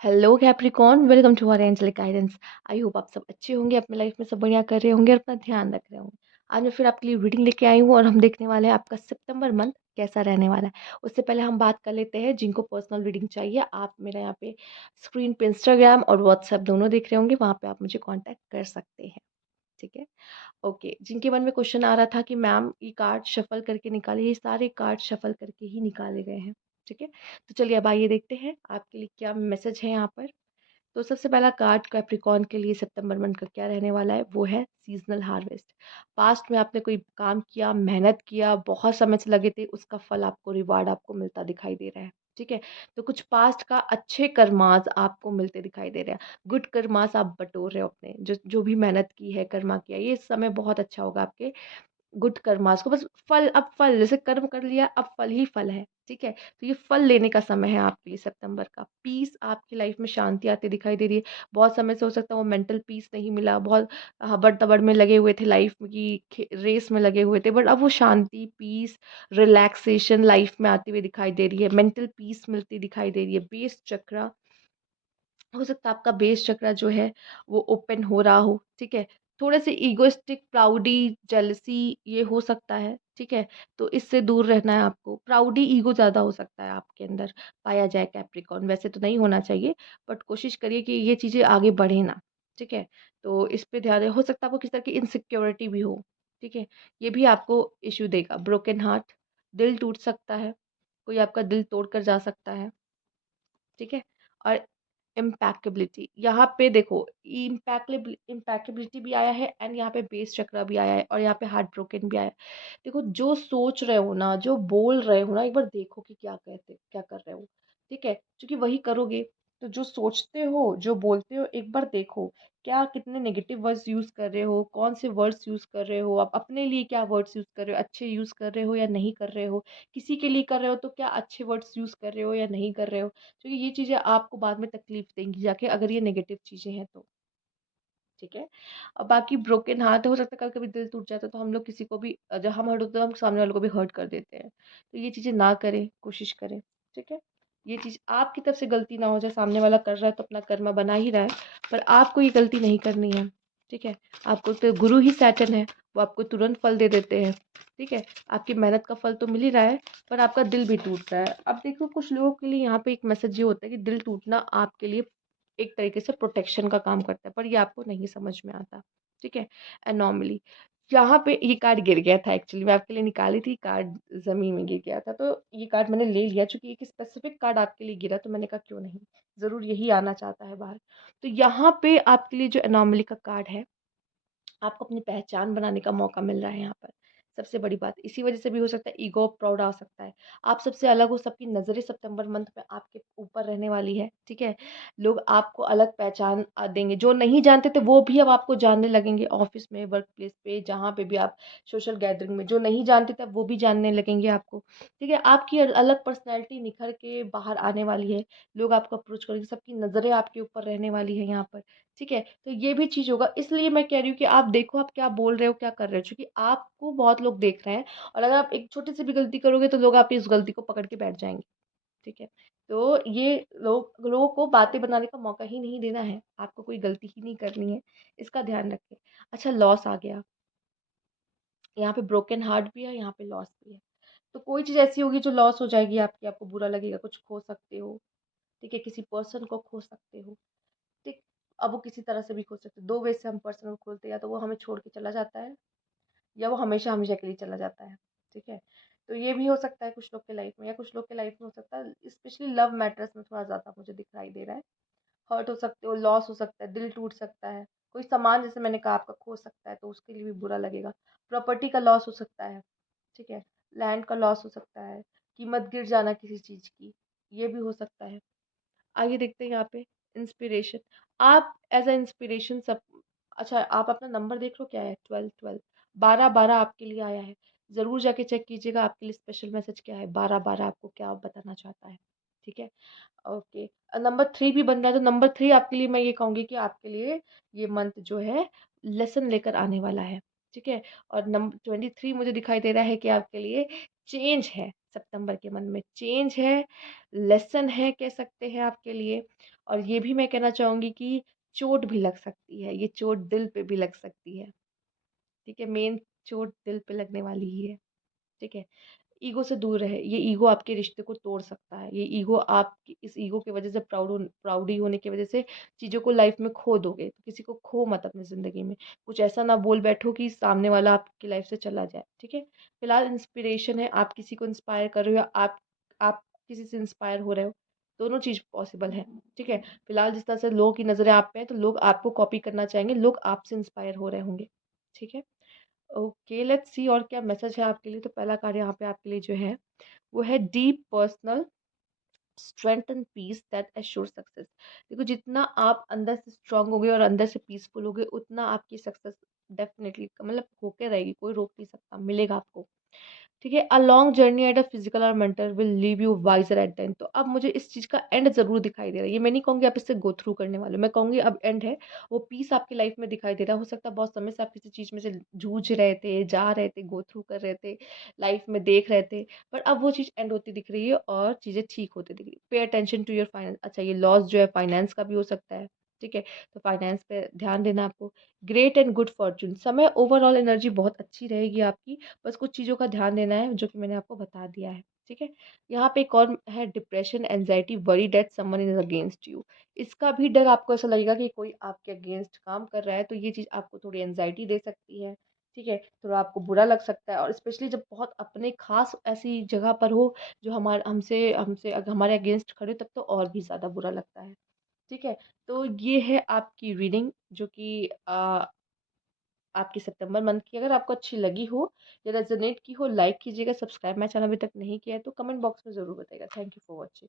Hello Capricorn, welcome to our angelic guidance. I hope आप सब अच्छे होंगे, अपने लाइफ में सब बढ़िया कर रहे होंगे और अपना ध्यान रख रहे होंगे। आज मैं फिर आपके लिए रीडिंग लेके आई हूँ और हम देखने वाले हैं आपका सितंबर मंथ कैसा रहने वाला है। उससे पहले हम बात कर लेते हैं जिनको पर्सनल रीडिंग चाहिए। आप मेरा यहाँ पे स्क्रीन पे इंस्टाग्राम और व्हाट्सएप दोनों देख रहे होंगे, वहाँ पे आप मुझे कॉन्टैक्ट कर सकते हैं। ठीक है। ओके, जिनके मन में क्वेश्चन आ रहा था कि मैम ये कार्ड शफल करके निकालिए, ये सारे कार्ड शफल करके ही निकाले गए हैं। ठीक है। तो चलिए अब आइए देखते हैं आपके लिए क्या मैसेज है यहाँ पर। तो सबसे पहला कार्ड कैप्रिकॉर्न के लिए सितंबर मंथ का क्या रहने वाला है, वो है सीजनल हार्वेस्ट। पास्ट में आपने कोई काम किया, मेहनत किया, बहुत समय से लगे थे, उसका फल आपको, रिवार्ड आपको मिलता दिखाई दे रहा है। ठीक है। तो कुछ पास्ट का अच्छे कर्मास आपको मिलते दिखाई दे रहे हैं। गुड कर्मास आप बटोर रहे हो अपने, जो जो भी मेहनत की है, कर्मा किया, ये समय बहुत अच्छा होगा आपके। गुड कर्मास को बस फल, अब फल जैसे कर्म कर लिया, अब फल ही फल है। ठीक है। तो ये फल लेने का समय है आपके लिए सितंबर का। पीस आपकी लाइफ में, शांति आती दिखाई दे रही है। बहुत समय से हो सकता है वो मेंटल पीस नहीं मिला, बहुत हबड़ तबड़ में लगे हुए थे, लाइफ की रेस में लगे हुए थे, बट अब वो शांति, पीस, रिलैक्सेशन लाइफ में आती हुई दिखाई दे रही है। मेंटल पीस मिलती दिखाई दे रही है। बेस चक्र, हो सकता है आपका बेस चक्र जो है वो ओपन हो रहा हो। ठीक है। थोड़े से ईगोइस्टिक, प्राउडी, जेलसी, ये हो सकता है। ठीक है। तो इससे दूर रहना है आपको। प्राउडी, ईगो ज़्यादा हो सकता है आपके अंदर पाया जाए कैप्रिकॉर्न, वैसे तो नहीं होना चाहिए, बट कोशिश करिए कि ये चीज़ें आगे बढ़े ना। ठीक है। तो इस पे ध्यान हो सकता है आपको किसी तरह की इनसिक्योरिटी भी हो। ठीक है। ये भी आपको इश्यू देगा। ब्रोकन हार्ट, दिल टूट सकता है, कोई आपका दिल तोड़ कर जा सकता है। ठीक है। और इम्पैकेबिलिटी, यहाँ पे देखो, इम्पैकेबिलिटी भी आया है एंड यहाँ पे बेस चक्र भी आया है और यहाँ पे हार्ट ब्रोकन भी आया है। देखो, जो सोच रहे हो ना, जो बोल रहे हो ना, एक बार देखो कि क्या कहते, क्या कर रहे हो। ठीक है। क्योंकि वही करोगे। तो जो सोचते हो, जो बोलते हो, एक बार देखो क्या, कितने नेगेटिव वर्ड्स यूज कर रहे हो, कौन से वर्ड्स यूज कर रहे हो, आप अपने लिए क्या वर्ड्स यूज कर रहे हो, अच्छे यूज कर रहे हो या नहीं कर रहे हो, किसी के लिए कर रहे हो तो क्या अच्छे वर्ड्स यूज कर रहे हो या नहीं कर रहे हो। क्योंकि ये चीज़ें आपको बाद में तकलीफ देंगी जाके, अगर ये नेगेटिव चीज़ें हैं तो। ठीक है। और बाकी ब्रोकन हार्ट, हो सकता है कभी कभी दिल टूट जाता है तो हम लोग किसी को भी, जब हम हर्ट होते हैं, हम सामने वालों को भी हर्ट कर देते हैं। तो ये चीज़ें ना करें, कोशिश करें। ठीक है। ये चीज़ आपकी तरफ से गलती ना हो जाए, सामने वाला कर रहा है तो अपना कर्मा बना ही रहा है, पर आपको ये गलती नहीं करनी है। ठीक है। आपको तो गुरु ही सैटर्न है, वो आपको तुरंत फल दे देते हैं। ठीक है। आपकी मेहनत का फल तो मिल ही रहा है, पर आपका दिल भी टूट रहा है। अब देखो, कुछ लोगों के लिए यहाँ पे एक मैसेज ये होता है कि दिल टूटना आपके लिए एक तरीके से प्रोटेक्शन का काम करता है, पर ये आपको नहीं समझ में आता। ठीक है। एनॉर्मली, यहाँ पे ये कार्ड गिर गया था, एक्चुअली मैं आपके लिए निकाली थी, कार्ड जमीन में गिर गया था, तो ये कार्ड मैंने ले लिया। चूंकि एक स्पेसिफिक कार्ड आपके लिए गिरा तो मैंने कहा क्यों नहीं, जरूर यही आना चाहता है बाहर। तो यहाँ पे आपके लिए जो एनॉर्मली का कार्ड है, आपको अपनी पहचान बनाने का मौका मिल रहा है यहाँ पर। सबसे बड़ी बात इसी वजह से भी हो सकता है, ईगो प्राउड आ सकता है। आप सबसे अलग हो, सबकी नज़रें सितंबर मंथ में आपके ऊपर रहने वाली है। ठीक है। लोग आपको अलग पहचान देंगे, जो नहीं जानते थे वो भी अब आपको जानने लगेंगे। ऑफिस में, वर्क प्लेस पे, जहाँ पे भी आप सोशल गैदरिंग में, जो नहीं जानते थे अब वो भी जानने लगेंगे आपको। ठीक है। आपकी अलग पर्सनैलिटी निखर के बाहर आने वाली है। लोग आपको अप्रोच करेंगे, सबकी नज़रें आपके ऊपर रहने वाली है यहाँ पर। ठीक है। तो ये भी चीज़ होगा, इसलिए मैं कह रही हूँ कि आप देखो आप क्या बोल रहे हो, क्या कर रहे हो, क्योंकि आपको बहुत लोग देख रहे हैं। और अगर आप एक छोटी सी भी गलती करोगे तो लोग आपकी उस गलती को पकड़ के बैठ जाएंगे। ठीक है। तो ये लोगों को बातें बनाने का मौका ही नहीं देना है, आपको कोई गलती ही नहीं करनी है, इसका ध्यान रखें। अच्छा, लॉस आ गया, यहाँ पे ब्रोकन हार्ट भी है, यहाँ पे लॉस भी है। तो कोई चीज़ ऐसी होगी जो लॉस हो जाएगी आपकी, आपको बुरा लगेगा, कुछ खो सकते हो। ठीक है। किसी पर्सन को खो सकते हो। ठीक। अब वो किसी तरह से भी खो सकते हैं। दो वे से हम पर्सन को खोलते हैं, या तो वो हमें छोड़ के चला जाता है, या वो हमेशा हमेशा के लिए चला जाता है। ठीक है। तो ये भी हो सकता है कुछ लोग के लाइफ में, या कुछ लोग के लाइफ में हो सकता है, स्पेशली लव मैटर्स में थोड़ा ज़्यादा मुझे दिखाई दे रहा है। हर्ट हो सकते हो, लॉस हो सकता है, दिल टूट सकता है, कोई सामान जैसे मैंने कहा आपका खो सकता है तो उसके लिए भी बुरा लगेगा। प्रॉपर्टी का लॉस हो सकता है। ठीक है। लैंड का लॉस हो सकता है, कीमत गिर जाना किसी चीज़ की, ये भी हो सकता है। आइए देखते हैं यहाँ पे इंस्पिरेशन। आप एज अ इंस्पिरेशन सब, अच्छा आप अपना नंबर देख लो क्या है, 12 12, 12 12 आपके लिए आया है। ज़रूर जाके चेक कीजिएगा आपके लिए स्पेशल मैसेज क्या है, 12 12 आपको क्या बताना चाहता है। ठीक है। ओके। नंबर 3 भी बन रहा है, तो नंबर 3 आपके लिए मैं ये कहूँगी कि आपके लिए ये मंथ जो है लेसन लेकर आने वाला है। ठीक है? और नंबर 23 मुझे दिखाई दे रहा है कि आपके लिए चेंज है, सितंबर के मंथ में चेंज है, लेसन है कह सकते हैं आपके लिए। और ये भी मैं कहना चाहूँगी कि चोट भी लग सकती है, ये चोट दिल पे भी लग सकती है, ठीक है? मेन चोट दिल पे लगने वाली ही है, ठीक है? ईगो से दूर रहे, ये ईगो आपके रिश्ते को तोड़ सकता है, ये ईगो आप इस ईगो की वजह से प्राउडी होने की वजह से चीज़ों को लाइफ में खो दोगे, तो किसी को खो मत अपनी ज़िंदगी में, कुछ ऐसा ना बोल बैठो कि सामने वाला आपकी लाइफ से चला जाए, ठीक है? फिलहाल इंस्पिरेशन है, आप किसी को इंस्पायर कर रहे हो या आप किसी से इंस्पायर हो रहे हो, दोनों चीज़ पॉसिबल है, ठीक है? फिलहाल जिस तरह से लोगों की नज़रें आप पे हैं, तो लोग आपको कॉपी करना चाहेंगे, लोग आपसे इंस्पायर हो रहे होंगे, ठीक है? ओके, लेट्स सी और क्या मैसेज है आपके लिए। तो पहला कार्ड यहाँ पे आपके लिए जो है वो है deep personal strength and peace that assure success. देखो, जितना आप अंदर से स्ट्रांग होगे और अंदर से पीसफुल होगे, उतना आपकी सक्सेस डेफिनेटली मतलब होके रहेगी, कोई रोक नहीं सकता, मिलेगा आपको, ठीक है? A long journey at a physical और mental will leave you wiser at the end. तो अब मुझे इस चीज़ का एंड ज़रूर दिखाई दे रहा है। ये मैं नहीं कहूँगी आप इससे गो थ्रू करने वाले हो, मैं कहूँगी अब एंड है। वो पीस आपकी लाइफ में दिखाई दे रहा है। हो सकता है बहुत समय से आप किसी चीज़ में से जूझ रहे थे, जा रहे थे, गो थ्रू कर रहे थे, लाइफ में देख रहे थे, पर अब वो चीज़ एंड होती दिख रही है और चीज़ें ठीक होती दिख रही है। Pay attention to your finance. अच्छा, ये लॉस जो है फाइनेंस का भी हो सकता है, ठीक है? तो फाइनेंस पे ध्यान देना आपको। Great and good Fortune. समय ओवरऑल एनर्जी बहुत अच्छी रहेगी आपकी, बस कुछ चीज़ों का ध्यान देना है जो कि मैंने आपको बता दिया है, ठीक है? यहाँ पे एक और है depression, anxiety, worry that someone is against you. इसका भी डर आपको ऐसा लगेगा कि कोई आपके अगेंस्ट काम कर रहा है, तो ये चीज़ आपको थोड़ी एंग्जायटी दे सकती है, ठीक है? थोड़ा आपको बुरा लग सकता है, और स्पेशली जब बहुत अपने खास ऐसी जगह पर हो जो हमारे हमसे हमसे हमारे अगेंस्ट खड़े हो, तब तो और भी ज़्यादा बुरा लगता है, ठीक है? तो ये है आपकी रीडिंग जो कि आपकी सितंबर मंथ की। अगर आपको अच्छी लगी हो या रेजोनेट की हो, लाइक कीजिएगा, सब्सक्राइब मेरा चैनल अभी तक नहीं किया है तो कमेंट बॉक्स में ज़रूर बताइएगा। Thank you for watching.